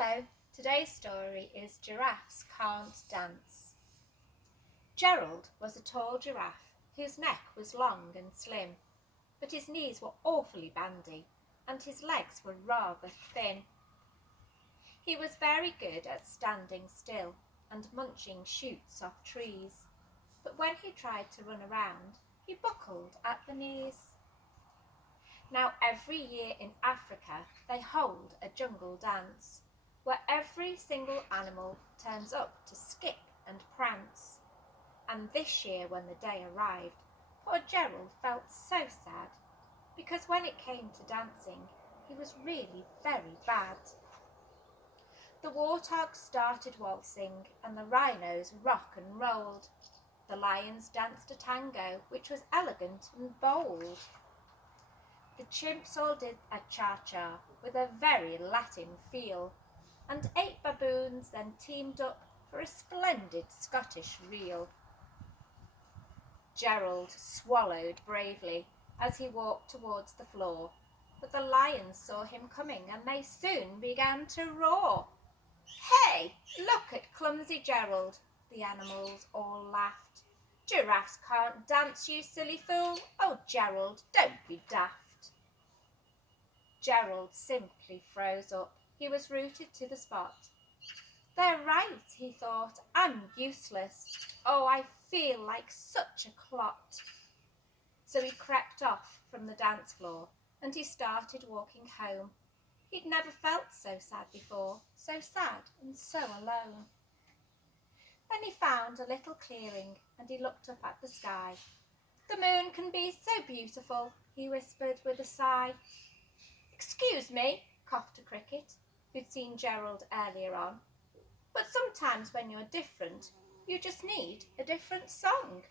Hello, today's story is Giraffes Can't Dance. Gerald was a tall giraffe whose neck was long and slim, but his knees were awfully bandy and his legs were rather thin. He was very good at standing still and munching shoots off trees, but when he tried to run around, he buckled at the knees. Now every year in Africa they hold a jungle dance, where every single animal turns up to skip and prance. And this year when the day arrived, poor Gerald felt so sad, because when it came to dancing, he was really very bad. The warthogs started waltzing and the rhinos rock and rolled. The lions danced a tango which was elegant and bold. The chimps all did a cha-cha with a very Latin feel, and 8 baboons then teamed up for a splendid Scottish reel. Gerald swallowed bravely as he walked towards the floor, but the lions saw him coming and they soon began to roar. "Hey, look at clumsy Gerald," the animals all laughed. "Giraffes can't dance, you silly fool. Oh, Gerald, don't be daft." Gerald simply froze up. He was rooted to the spot. "They're right," he thought. "I'm useless. Oh, I feel like such a clot." So he crept off from the dance floor and he started walking home. He'd never felt so sad before, so sad and so alone. Then he found a little clearing and he looked up at the sky. "The moon can be so beautiful," he whispered with a sigh. "Excuse me," coughed a cricket, who'd seen Gerald earlier on, "but sometimes when you're different, you just need a different song.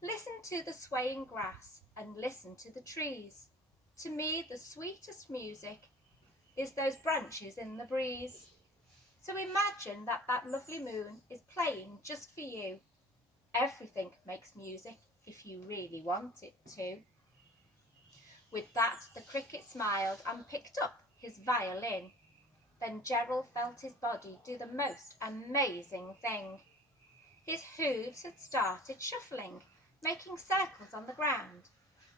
Listen to the swaying grass and listen to the trees. To me the sweetest music is those branches in the breeze. So imagine that that lovely moon is playing just for you. Everything makes music if you really want it to." With that, the cricket smiled and picked up his violin. Then Gerald felt his body do the most amazing thing. His hooves had started shuffling, making circles on the ground.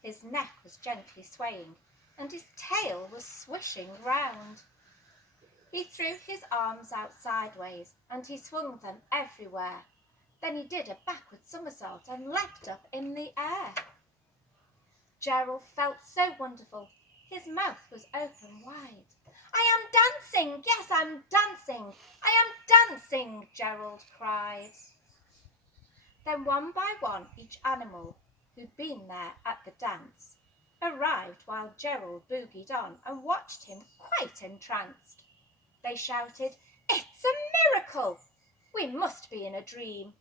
His neck was gently swaying, and his tail was swishing round. He threw his arms out sideways, and he swung them everywhere. Then he did a backward somersault and leapt up in the air. Gerald felt so wonderful. His mouth was open wide. "I am dancing! Yes, I'm dancing! I am dancing!" Gerald cried. Then one by one each animal who'd been there at the dance arrived while Gerald boogied on and watched him quite entranced. They shouted, "It's a miracle! We must be in a dream.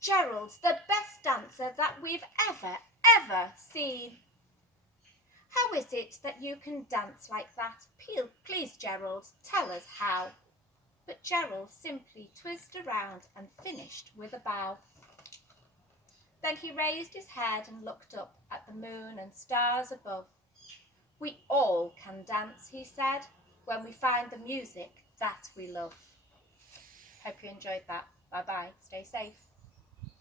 Gerald's the best dancer that we've ever seen. How is it that you can dance like that? Please, Gerald, tell us how." But Gerald simply twisted around and finished with a bow. Then he raised his head and looked up at the moon and stars above. "We all can dance," he said, "when we find the music that we love." Hope you enjoyed that. Bye-bye. Stay safe.